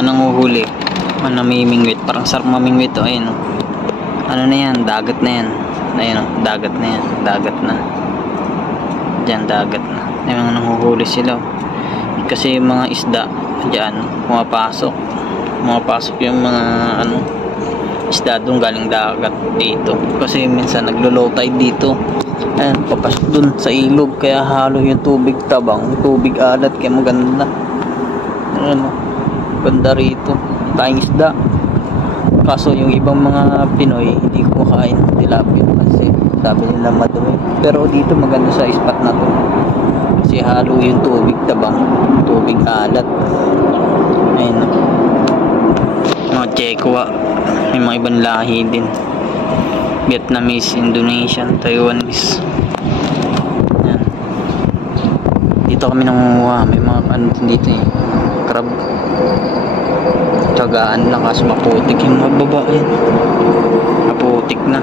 mga nanguhuli, mga namimingwit. Parang sarap mamingwit to. Ayun, ano na yan, dagat na yan. Ayun, dagat na yan, dagat na. Diyan, dagat na. May mga nanguhuli sila. Kasi yung mga isda diyan pumapasok yung mga isda doon galing dagat dito. Kasi minsan naglo-low tide dito. Ayan, papasok dun sa ilog, kaya halo yung tubig tabang, tubig alat, kaya maganda. Ganda rito, tayong isda. Kaso yung ibang mga Pinoy hindi kumakain ng tilapia kasi sabi nila madumi. Pero dito maganda sa spot na to kasi halo yung tubig tabang, tubig alat. Ayun, mga Chekwa, may mga ibang lahi din, Vietnamese, Indonesian, Taiwanese. Yan. Dito kami nangunguha, may mga dito crab. Tagaan lang kasi maputik yung mga babae. Maputik na.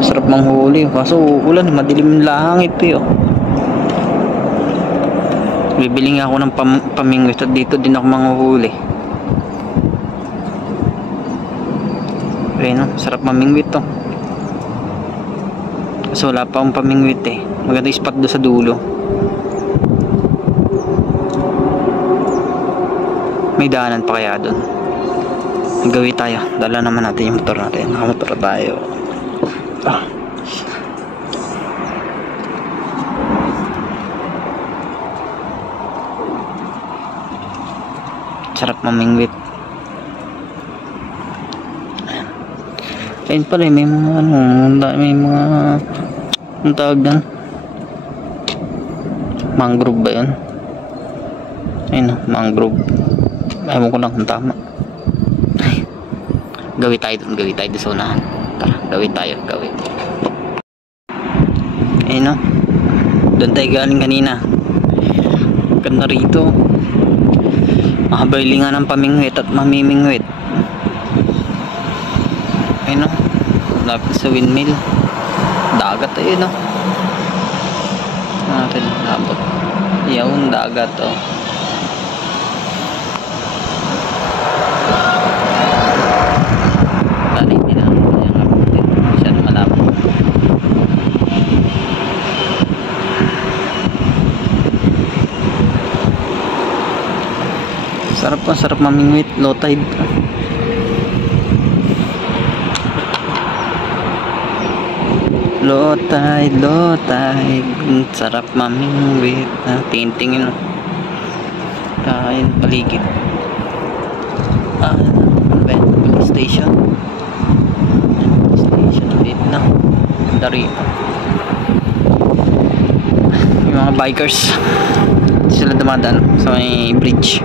Sarap manghuli kaso ulan, madilim langit Bibili nga ako ng pamingwit at dito din ako manghuli. Ayun, sarap mamingwit to. So wala pa akong pamingwit maganda spot do sa dulo. May daanan pa kaya doon? Nagawi tayo, dala naman natin yung motor natin. Nakamotor tayo. Sarap mamingwit. Ayun pala, may mga may mga ang tawag yan, mangrove ba yun? Ayun, mangrove. Ayaw ko lang kung tama. Gawi tayo doon sa unahan. Tara, gawi tayo. Ayun doon tayo galing kanina. Ganda rito. Makabayli nga ng pamingwit at mamimingwit. Ayun lapit sa windmill. Dagat natin labot. Yun, dagat sarap mamingwit, low tide. Low tide, sarap mamingwit. Tingin kain paligid. Police station dito na. Darito yung mga bikers, sila dumadaan sa may bridge,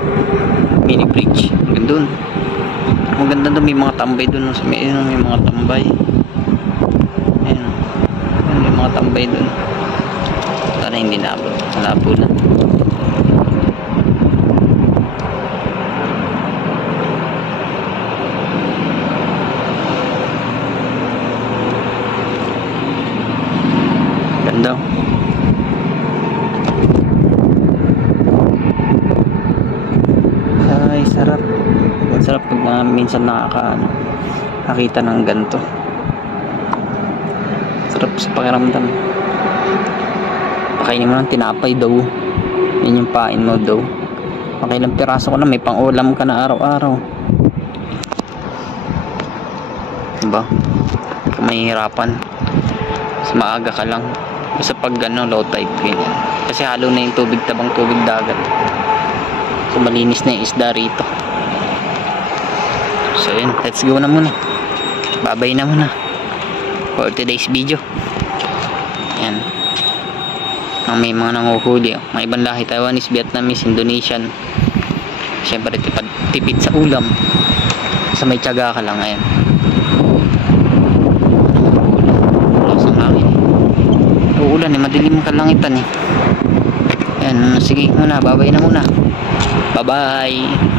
mini bridge. Maganda doon, may mga tambay doon sa may mga tambay. Ayun, may mga tambay doon. Sana hindi naabot, malabo na. Ganda. Ay, sarap. Sarap pag minsan nakakita ng ganito. Sarap sa pakiramdam. Pakainin mo ng tinapay daw. Yun yung pain mo daw. Pakailang piraso ko na, may pang-ulam ka na araw-araw. Diba? Kung mahihirapan, mas maaga ka lang. Basta pag low tide, ganyan. Kasi halo na yung tubig tabang, tubig dagat. So malinis na yung isda rito. So yun, let's go na muna. Babay na muna for today's video. Yan, may mga nanguhuli, mga ibang lahi, Taiwanese, Vietnamese, Indonesian. Siyempre tipid sa ulam, sa may tiyaga ka lang. Ayan, lasang hangin, uulan madilim ka langitan Ayan, sige muna, babay na muna. Bye bye.